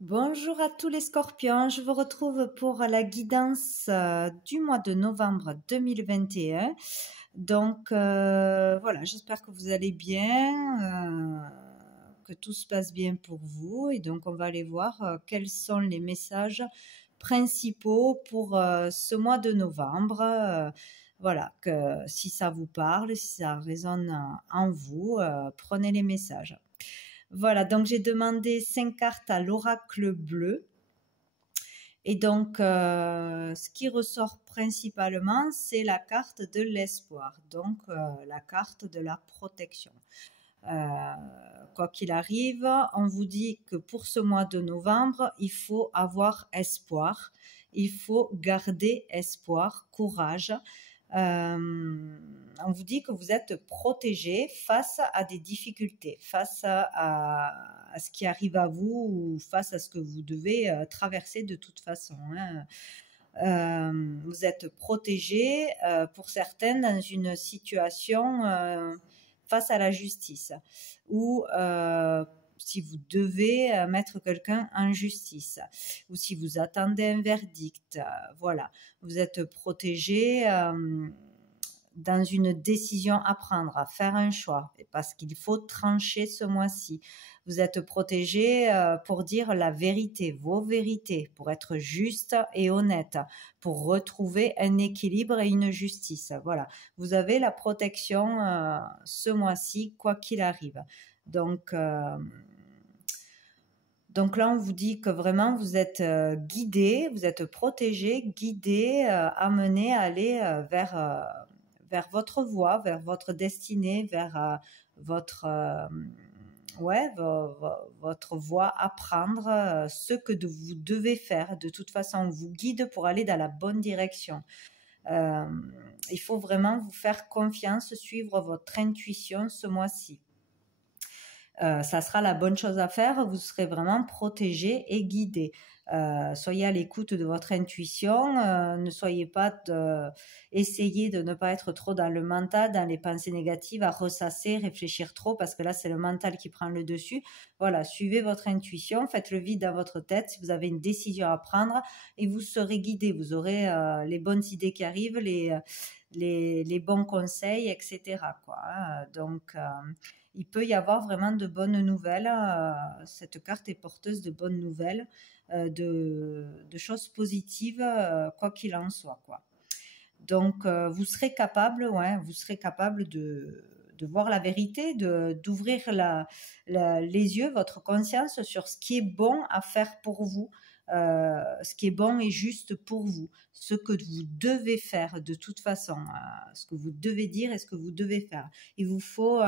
Bonjour à tous les scorpions, je vous retrouve pour la guidance du mois de novembre 2021. Donc voilà, j'espère que vous allez bien, que tout se passe bien pour vous. Et donc on va aller voir quels sont les messages principaux pour ce mois de novembre. Voilà, que si ça vous parle, si ça résonne en vous, prenez les messages. Voilà, donc j'ai demandé 5 cartes à l'oracle bleu. Et donc, ce qui ressort principalement, c'est la carte de l'espoir, donc la carte de la protection. Quoi qu'il arrive, on vous dit que pour ce mois de novembre, il faut avoir espoir, il faut garder espoir, courage. On vous dit que vous êtes protégé face à des difficultés, face à ce qui arrive à vous ou face à ce que vous devez traverser de toute façon. Vous êtes protégé pour certaines dans une situation face à la justice ou si vous devez mettre quelqu'un en justice ou si vous attendez un verdict, voilà, vous êtes protégé dans une décision à prendre, à faire un choix, parce qu'il faut trancher ce mois-ci. Vous êtes protégé pour dire la vérité, vos vérités, pour être juste et honnête, pour retrouver un équilibre et une justice. Voilà, vous avez la protection ce mois-ci, quoi qu'il arrive. Donc là, on vous dit que vraiment, vous êtes guidé, vous êtes protégé, guidé, amené à aller vers votre voie, vers votre destinée, vers votre votre voie à prendre, ce que vous devez faire. De toute façon, on vous guide pour aller dans la bonne direction. Il faut vraiment vous faire confiance, suivre votre intuition ce mois-ci. Ça sera la bonne chose à faire, vous serez vraiment protégé et guidé. Soyez à l'écoute de votre intuition, ne soyez pas essayez de ne pas être trop dans le mental, dans les pensées négatives, à ressasser, réfléchir trop, parce que là c'est le mental qui prend le dessus. Voilà, suivez votre intuition, faites le vide dans votre tête si vous avez une décision à prendre et vous serez guidé, vous aurez les bonnes idées qui arrivent, les bons conseils, etc. Donc il peut y avoir vraiment de bonnes nouvelles. Cette carte est porteuse de bonnes nouvelles, de choses positives, quoi qu'il en soit, quoi. Donc, vous serez capable, vous serez capable de voir la vérité, d'ouvrir les yeux, votre conscience sur ce qui est bon à faire pour vous, ce qui est bon et juste pour vous, ce que vous devez faire de toute façon, ce que vous devez dire et ce que vous devez faire. Il vous faut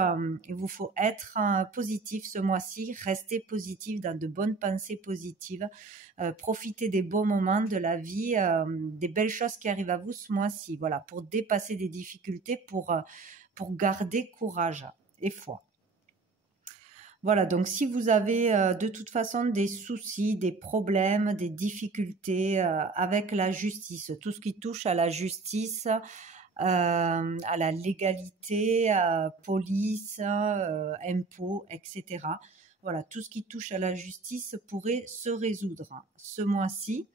être positif ce mois-ci, rester positif dans de bonnes pensées positives, profiter des bons moments de la vie, des belles choses qui arrivent à vous ce mois-ci, voilà, pour dépasser des difficultés, pour garder courage et foi. Voilà, donc si vous avez de toute façon des soucis, des problèmes, des difficultés avec la justice, tout ce qui touche à la justice, à la légalité, police, impôts, etc. Voilà, tout ce qui touche à la justice pourrait se résoudre ce mois-ci.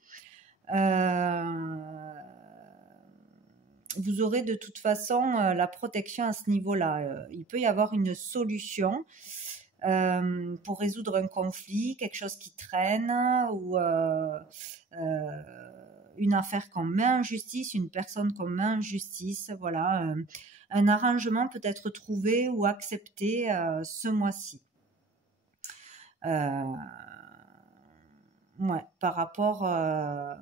Vous aurez de toute façon la protection à ce niveau-là. Il peut y avoir une solution pour résoudre un conflit, quelque chose qui traîne ou une affaire qu'on met en justice, une personne qu'on met en justice. Voilà, un arrangement peut être trouvé ou accepté ce mois-ci. Par rapport à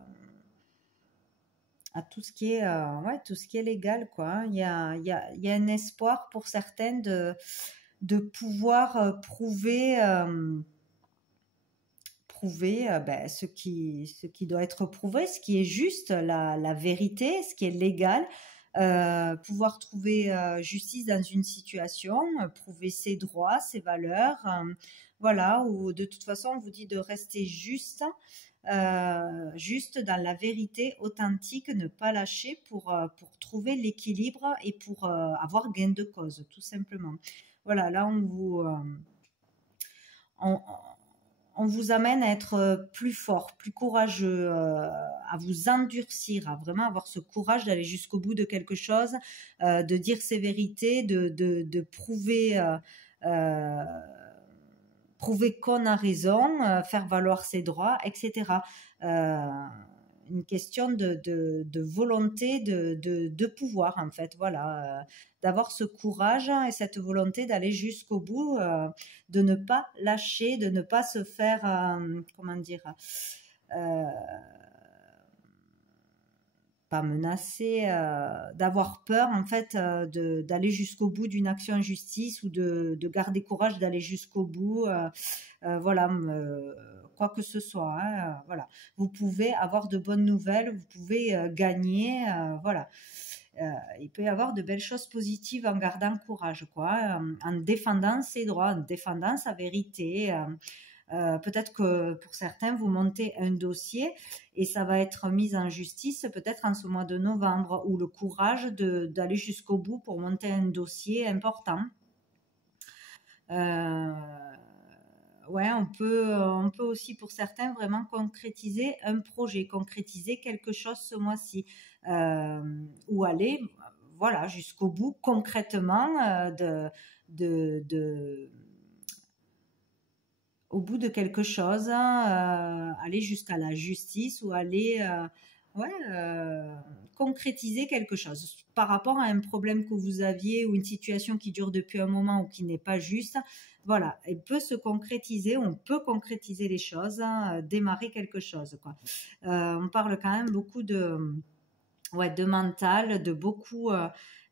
tout ce qui est tout ce qui est légal, quoi. Il y a un espoir pour certaines de pouvoir prouver ce qui doit être prouvé, ce qui est juste, la vérité, ce qui est légal, pouvoir trouver justice dans une situation, prouver ses droits, ses valeurs, voilà, ou de toute façon on vous dit de rester juste dans la vérité authentique, ne pas lâcher pour trouver l'équilibre et pour avoir gain de cause, tout simplement. Voilà, là on on vous amène à être plus fort, plus courageux, à vous endurcir, à vraiment avoir ce courage d'aller jusqu'au bout de quelque chose, de dire ses vérités, de prouver, prouver qu'on a raison, faire valoir ses droits, etc. Euh, une question de volonté, de pouvoir, en fait, voilà, d'avoir ce courage et cette volonté d'aller jusqu'au bout, de ne pas lâcher, de ne pas se faire, comment dire, euh, pas menacer, d'avoir peur, en fait, d'aller jusqu'au bout d'une action en justice ou de garder courage d'aller jusqu'au bout, voilà, quoi que ce soit, hein, voilà. Vous pouvez avoir de bonnes nouvelles, vous pouvez gagner, voilà. Il peut y avoir de belles choses positives en gardant courage, quoi, en défendant ses droits, en défendant sa vérité. Peut-être que pour certains, vous montez un dossier et ça va être mis en justice peut-être en ce mois de novembre, ou le courage d'aller jusqu'au bout pour monter un dossier important. Ouais, on peut aussi pour certains vraiment concrétiser un projet, concrétiser quelque chose ce mois-ci, ou aller, voilà, jusqu'au bout concrètement, au bout de quelque chose, aller jusqu'à la justice ou aller, ouais, concrétiser quelque chose par rapport à un problème que vous aviez ou une situation qui dure depuis un moment ou qui n'est pas juste. Voilà, elle peut se concrétiser, on peut concrétiser les choses, démarrer quelque chose, quoi. On parle quand même beaucoup ouais, de mental, de beaucoup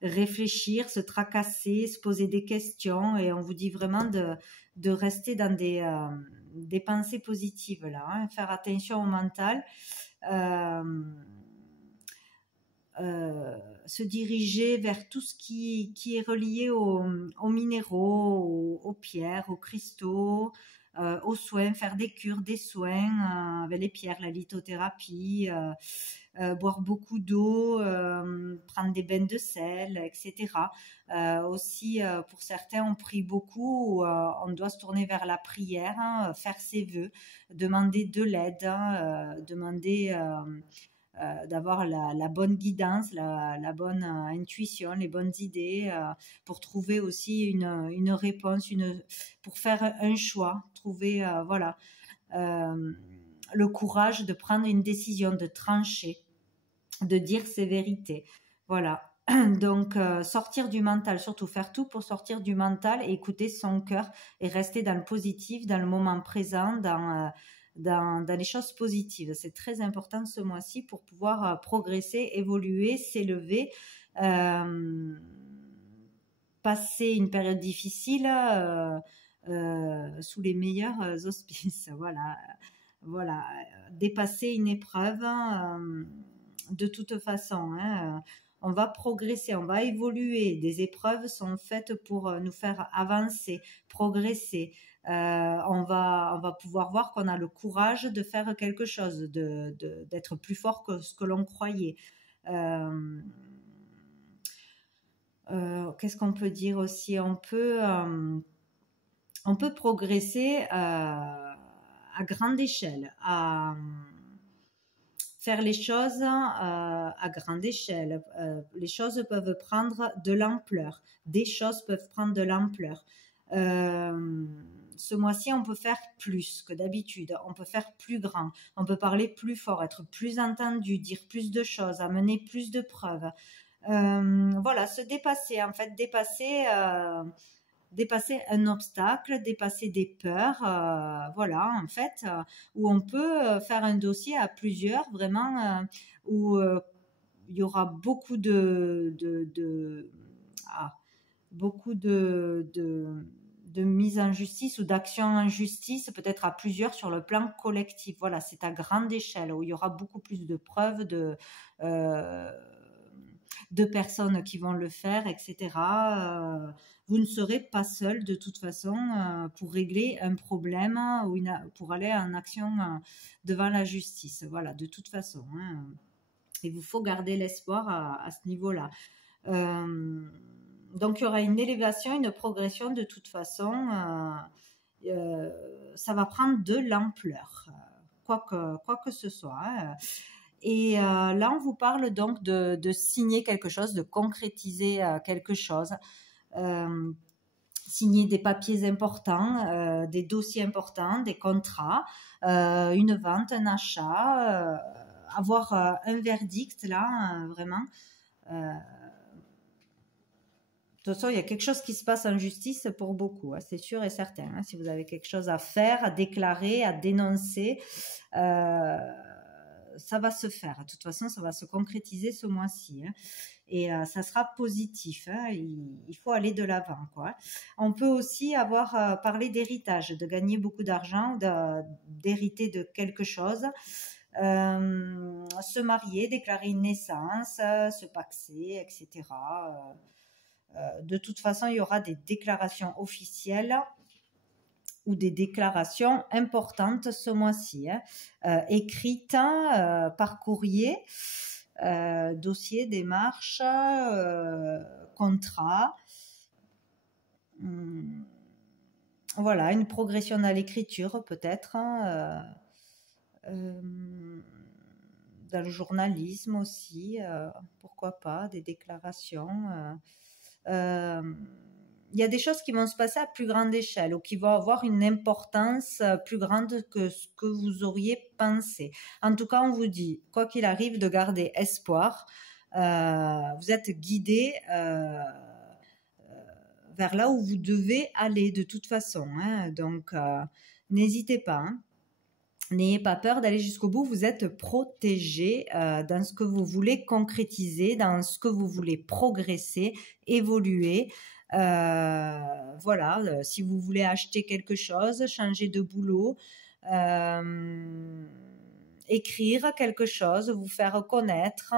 réfléchir, se tracasser, se poser des questions, et on vous dit vraiment de rester dans des pensées positives là, hein, faire attention au mental, se diriger vers tout ce qui est relié aux minéraux, aux pierres, aux cristaux, aux soins, faire des cures, des soins avec les pierres, la lithothérapie, boire beaucoup d'eau, prendre des bains de sel, etc. Aussi, pour certains, on prie beaucoup, on doit se tourner vers la prière, hein, faire ses vœux, demander de l'aide, hein, demander d'avoir la bonne guidance, la bonne intuition, les bonnes idées, pour trouver aussi une réponse, pour faire un choix, trouver, voilà, le courage de prendre une décision, de trancher, de dire ses vérités. Voilà. Donc, sortir du mental, surtout faire tout pour sortir du mental et écouter son cœur et rester dans le positif, dans le moment présent, dans les choses positives. C'est très important ce mois-ci pour pouvoir progresser, évoluer, s'élever, passer une période difficile sous les meilleurs auspices. Voilà, voilà, dépasser une épreuve de toute façon, hein, on va progresser, on va évoluer. Des épreuves sont faites pour nous faire avancer, progresser. On va pouvoir voir qu'on a le courage de faire quelque chose, d'être plus fort que ce que l'on croyait. Qu'est-ce qu'on peut dire aussi? On peut progresser à grande échelle, à faire les choses à grande échelle. Les choses peuvent prendre de l'ampleur. Des choses peuvent prendre de l'ampleur. Ce mois-ci, on peut faire plus que d'habitude. On peut faire plus grand. On peut parler plus fort, être plus entendu, dire plus de choses, amener plus de preuves. Voilà, se dépasser, en fait, dépasser un obstacle, dépasser des peurs, voilà, en fait, où on peut faire un dossier à plusieurs, vraiment, où il y aura beaucoup beaucoup de mise en justice ou d'action en justice, peut-être à plusieurs sur le plan collectif. Voilà, c'est à grande échelle, où il y aura beaucoup plus de preuves, de personnes qui vont le faire, etc. Vous ne serez pas seul de toute façon pour régler un problème ou pour aller en action devant la justice. Voilà, de toute façon, hein. Il vous faut garder l'espoir à ce niveau-là. Donc, il y aura une élévation, une progression de toute façon. ça va prendre de l'ampleur, quoi que ce soit. Et là, on vous parle donc de signer quelque chose, de concrétiser quelque chose, signer des papiers importants, des dossiers importants, des contrats, une vente, un achat, avoir un verdict là, vraiment. De toute façon, il y a quelque chose qui se passe en justice pour beaucoup, hein, c'est sûr et certain. Hein. Si vous avez quelque chose à faire, à déclarer, à dénoncer, ça va se faire. De toute façon, ça va se concrétiser ce mois-ci. Hein. Et ça sera positif. Hein. Il faut aller de l'avant, quoi. On peut aussi avoir parlé d'héritage, de gagner beaucoup d'argent, d'hériter de quelque chose. Se marier, déclarer une naissance, se paxer, etc. De toute façon, il y aura des déclarations officielles ou des déclarations importantes ce mois-ci, hein, écrites par courrier, dossier, démarche, contrat. Voilà, une progression dans l'écriture peut-être, hein, dans le journalisme aussi, pourquoi pas, des déclarations. Il y a des choses qui vont se passer à plus grande échelle ou qui vont avoir une importance plus grande que ce que vous auriez pensé. En tout cas, on vous dit, quoi qu'il arrive, de garder espoir. Vous êtes guidé vers là où vous devez aller de toute façon. Hein. Donc, n'hésitez pas. Hein. N'ayez pas peur d'aller jusqu'au bout, vous êtes protégé dans ce que vous voulez concrétiser, dans ce que vous voulez progresser, évoluer. Voilà, si vous voulez acheter quelque chose, changer de boulot, écrire quelque chose, vous faire connaître,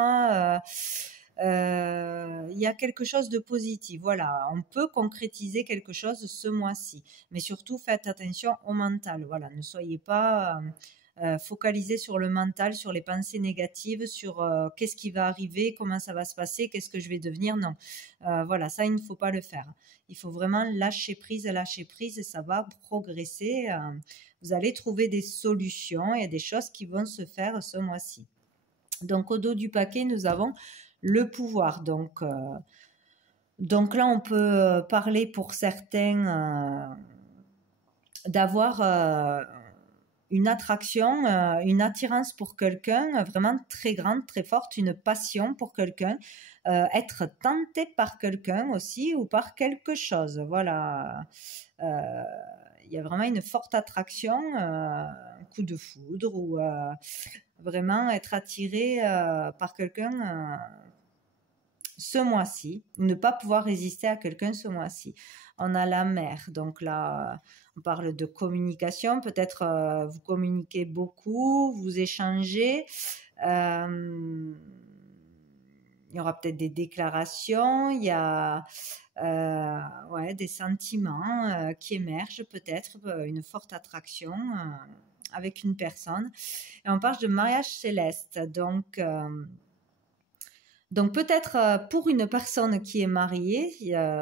il y a quelque chose de positif. Voilà, on peut concrétiser quelque chose ce mois-ci, mais surtout faites attention au mental. Voilà, ne soyez pas focalisés sur le mental, sur les pensées négatives, sur qu'est-ce qui va arriver, comment ça va se passer, qu'est-ce que je vais devenir. Non, voilà, ça il ne faut pas le faire. Il faut vraiment lâcher prise et ça va progresser. Vous allez trouver des solutions et des choses qui vont se faire ce mois-ci. Donc au dos du paquet, nous avons le pouvoir. Donc là, on peut parler pour certains d'avoir une attraction, une attirance pour quelqu'un vraiment très grande, très forte, une passion pour quelqu'un, être tenté par quelqu'un aussi ou par quelque chose. Voilà. Il y a vraiment une forte attraction, un coup de foudre ou vraiment être attiré par quelqu'un ce mois-ci, ne pas pouvoir résister à quelqu'un ce mois-ci. On a la mer, donc là, on parle de communication, peut-être vous communiquez beaucoup, vous échangez, il y aura peut-être des déclarations, il y a des sentiments qui émergent, peut-être une forte attraction avec une personne. Et on parle de mariage céleste, donc peut-être pour une personne qui est mariée,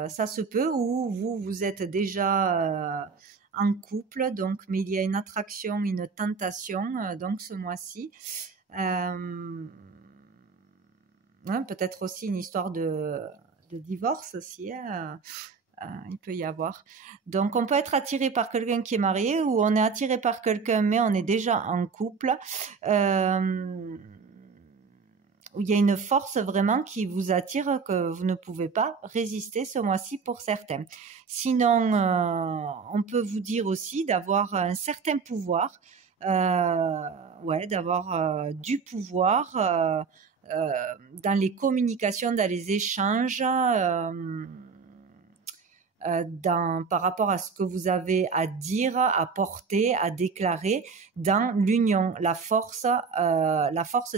ça se peut, ou vous êtes déjà en couple, donc, mais il y a une attraction, une tentation, donc ce mois-ci. Peut-être aussi une histoire de divorce aussi, il peut y avoir. Donc on peut être attiré par quelqu'un qui est marié, ou on est attiré par quelqu'un mais on est déjà en couple. Où il y a une force vraiment qui vous attire que vous ne pouvez pas résister ce mois-ci pour certains. Sinon, on peut vous dire aussi d'avoir un certain pouvoir, d'avoir du pouvoir dans les communications, dans les échanges, par rapport à ce que vous avez à dire, à porter, à déclarer dans l'union, la force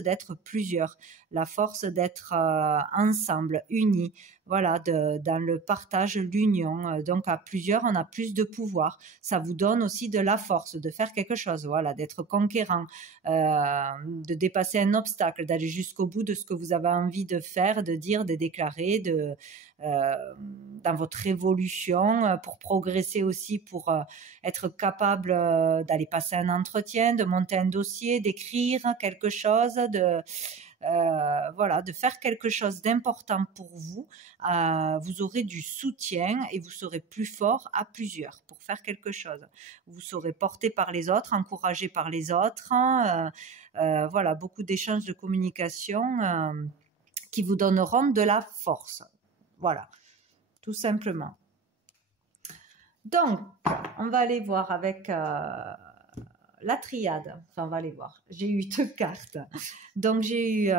d'être plusieurs, la force d'être ensemble, unis, voilà, dans le partage, l'union. Donc à plusieurs, on a plus de pouvoir. Ça vous donne aussi de la force de faire quelque chose, voilà, d'être conquérant, de dépasser un obstacle, d'aller jusqu'au bout de ce que vous avez envie de faire, de dire, de déclarer, dans votre évolution, pour progresser aussi, pour être capable d'aller passer un entretien, de monter un dossier, d'écrire quelque chose, voilà, de faire quelque chose d'important pour vous. Vous aurez du soutien et vous serez plus fort à plusieurs pour faire quelque chose. Vous serez porté par les autres, encouragé par les autres. Voilà, beaucoup d'échanges de communication qui vous donneront de la force. Voilà, tout simplement. Donc, on va aller voir avec la triade. Enfin, on va aller voir. J'ai eu 2 cartes. Donc, j'ai eu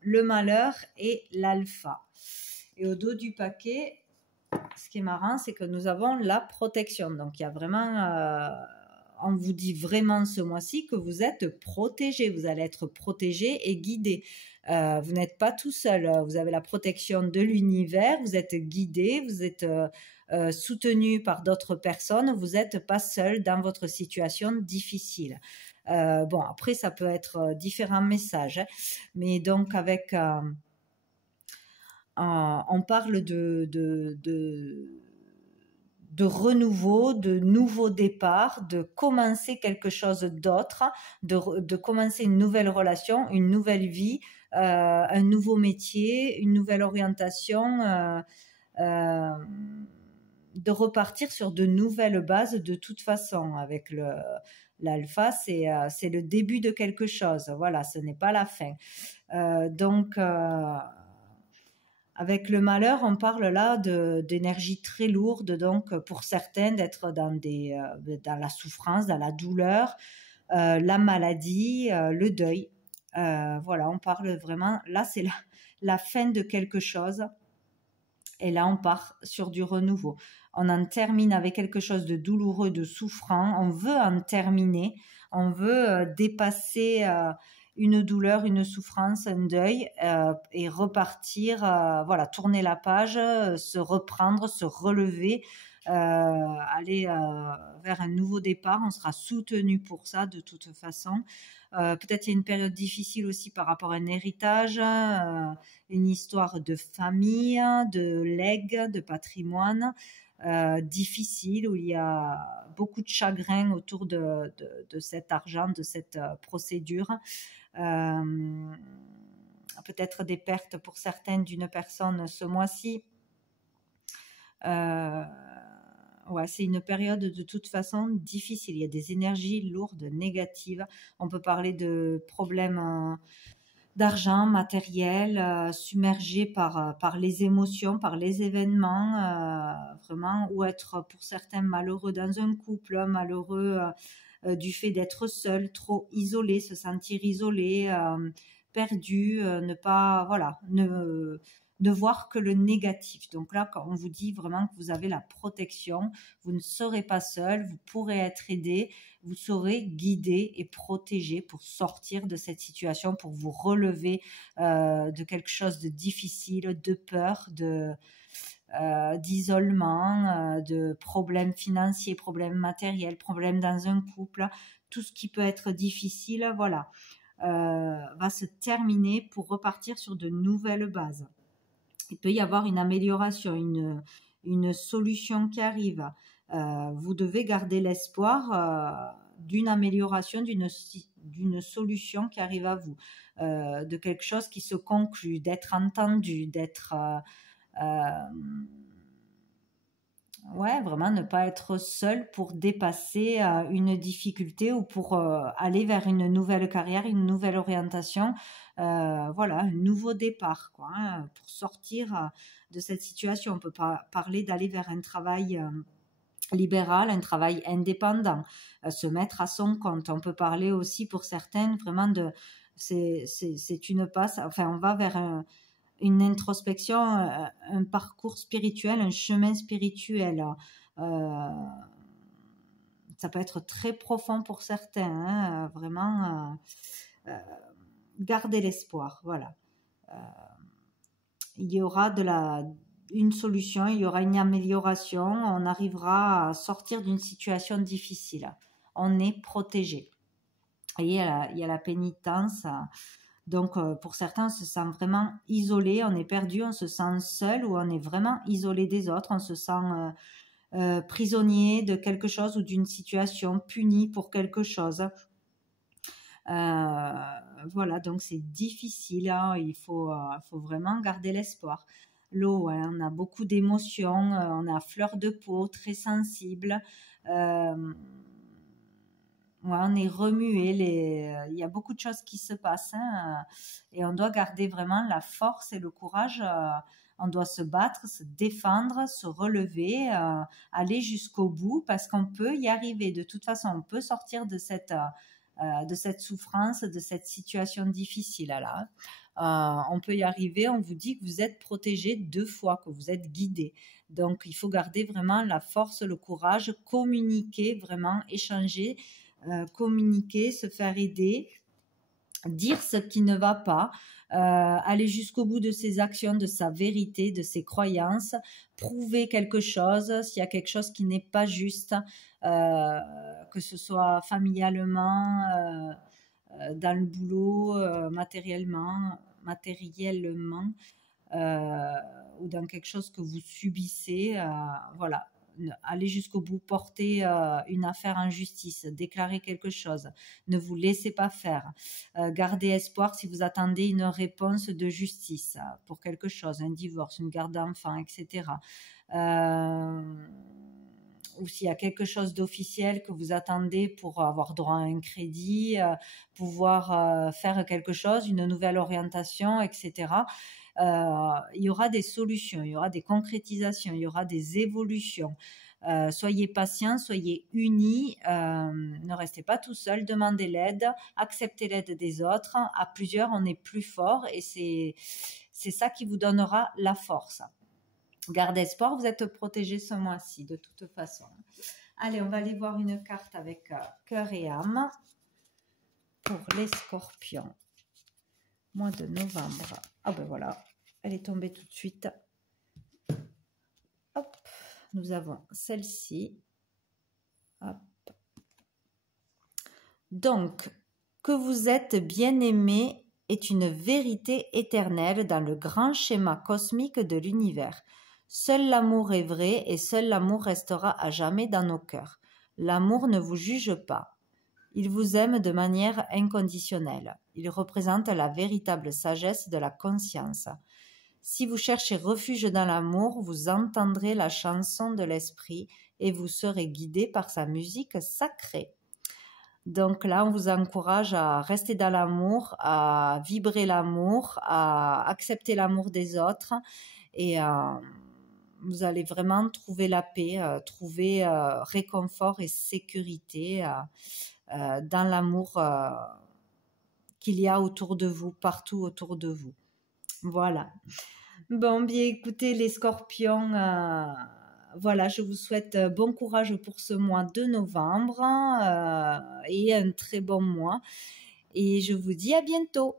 le malheur et l'alpha. Et au dos du paquet, ce qui est marrant, c'est que nous avons la protection. Donc, il y a vraiment... on vous dit vraiment ce mois-ci que vous êtes protégé. Vous allez être protégé et guidé. Vous n'êtes pas tout seul. Vous avez la protection de l'univers. Vous êtes guidé. Vous êtes soutenu par d'autres personnes. Vous n'êtes pas seul dans votre situation difficile. Bon, après, ça peut être différents messages. Hein. Mais donc, avec... on parle de renouveau, de nouveau départ, de commencer quelque chose d'autre, de commencer une nouvelle relation, une nouvelle vie, un nouveau métier, une nouvelle orientation, de repartir sur de nouvelles bases de toute façon. Avec l'alpha, c'est le début de quelque chose. Voilà, ce n'est pas la fin. Donc... avec le malheur, on parle là d'énergie très lourde, donc pour certains d'être dans la souffrance, dans la douleur, la maladie, le deuil. Voilà, on parle vraiment, là c'est la fin de quelque chose, et là on part sur du renouveau. On en termine avec quelque chose de douloureux, de souffrant, on veut en terminer, on veut dépasser... une douleur, une souffrance, un deuil, et repartir, voilà, tourner la page, se reprendre, se relever, aller vers un nouveau départ. On sera soutenu pour ça de toute façon. Peut-être il y a une période difficile aussi par rapport à un héritage, une histoire de famille, de legs, de patrimoine. Difficile, où il y a beaucoup de chagrin autour de cet argent, de cette procédure. Peut-être des pertes pour certaines d'une personne ce mois-ci. Ouais, c'est une période de toute façon difficile. Il y a des énergies lourdes, négatives. On peut parler de problèmes d'argent, matériel, submergé par les émotions, par les événements, vraiment, ou être pour certains malheureux dans un couple, malheureux du fait d'être seul, trop isolé, se sentir isolé, perdu, ne pas, voilà, ne voir que le négatif. Donc là, quand on vous dit vraiment que vous avez la protection, vous ne serez pas seul, vous pourrez être aidé, vous serez guidé et protégé pour sortir de cette situation, pour vous relever de quelque chose de difficile, de peur, d'isolement, de problèmes financiers, problèmes matériels, problèmes dans un couple, tout ce qui peut être difficile, voilà, va se terminer pour repartir sur de nouvelles bases. Il peut y avoir une amélioration, une solution qui arrive. Vous devez garder l'espoir d'une amélioration, d'une solution qui arrive à vous, de quelque chose qui se conclut, d'être entendu, d'être... ouais, vraiment ne pas être seul pour dépasser une difficulté ou pour aller vers une nouvelle carrière, une nouvelle orientation, voilà, un nouveau départ, quoi, hein, pour sortir de cette situation. On peut pas parler d'aller vers un travail libéral, un travail indépendant, se mettre à son compte. On peut parler aussi pour certaines vraiment de... c'est une passe, enfin on va vers une introspection, un parcours spirituel, un chemin spirituel. Ça peut être très profond pour certains, hein, vraiment garder l'espoir, voilà. il y aura une solution, il y aura une amélioration, on arrivera à sortir d'une situation difficile. On est protégé. Et il y a la pénitence. Donc, pour certains, on se sent vraiment isolé, on est perdu, on se sent seul ou on est vraiment isolé des autres, on se sent prisonnier de quelque chose ou d'une situation, puni pour quelque chose. Voilà, donc c'est difficile, hein, il faut vraiment garder l'espoir. L'eau, hein, on a beaucoup d'émotions, on est à fleur de peau, très sensible. Ouais, on est remué, il y a beaucoup de choses qui se passent, hein, et on doit garder vraiment la force et le courage. On doit se battre, se défendre, se relever, aller jusqu'au bout parce qu'on peut y arriver. De toute façon, on peut sortir de cette souffrance, de cette situation difficile là. On peut y arriver. On vous dit que vous êtes protégé 2 fois, que vous êtes guidé. Donc, il faut garder vraiment la force, le courage, communiquer, vraiment échanger. Communiquer, se faire aider, dire ce qui ne va pas, aller jusqu'au bout de ses actions, de sa vérité, de ses croyances, prouver quelque chose, s'il y a quelque chose qui n'est pas juste, que ce soit familialement, dans le boulot, matériellement, ou dans quelque chose que vous subissez, voilà. Aller jusqu'au bout, porter une affaire en justice, déclarer quelque chose, ne vous laissez pas faire, gardez espoir si vous attendez une réponse de justice pour quelque chose, un divorce, une garde d'enfant, etc. Ou s'il y a quelque chose d'officiel que vous attendez pour avoir droit à un crédit, pouvoir faire quelque chose, une nouvelle orientation, etc. Il y aura des solutions, il y aura des concrétisations, il y aura des évolutions. Soyez patients, soyez unis, ne restez pas tout seul, demandez l'aide, acceptez l'aide des autres. À plusieurs, on est plus fort et c'est ça qui vous donnera la force. Gardez espoir, vous êtes protégés ce mois-ci de toute façon. Allez, on va aller voir une carte avec cœur et âme pour les scorpions. Mois de novembre. Ah ben voilà, elle est tombée tout de suite. Hop, nous avons celle-ci. Hop. Donc, que vous êtes bien-aimé est une vérité éternelle dans le grand schéma cosmique de l'univers. Seul l'amour est vrai et seul l'amour restera à jamais dans nos cœurs. L'amour ne vous juge pas. Il vous aime de manière inconditionnelle. Il représente la véritable sagesse de la conscience. Si vous cherchez refuge dans l'amour, vous entendrez la chanson de l'esprit et vous serez guidé par sa musique sacrée. Donc là, on vous encourage à rester dans l'amour, à vibrer l'amour, à accepter l'amour des autres et vous allez vraiment trouver la paix, trouver réconfort et sécurité dans l'amour qu'il y a autour de vous, partout autour de vous. Voilà. Bon, bien écoutez les scorpions, voilà, je vous souhaite bon courage pour ce mois de novembre et un très bon mois. Et je vous dis à bientôt.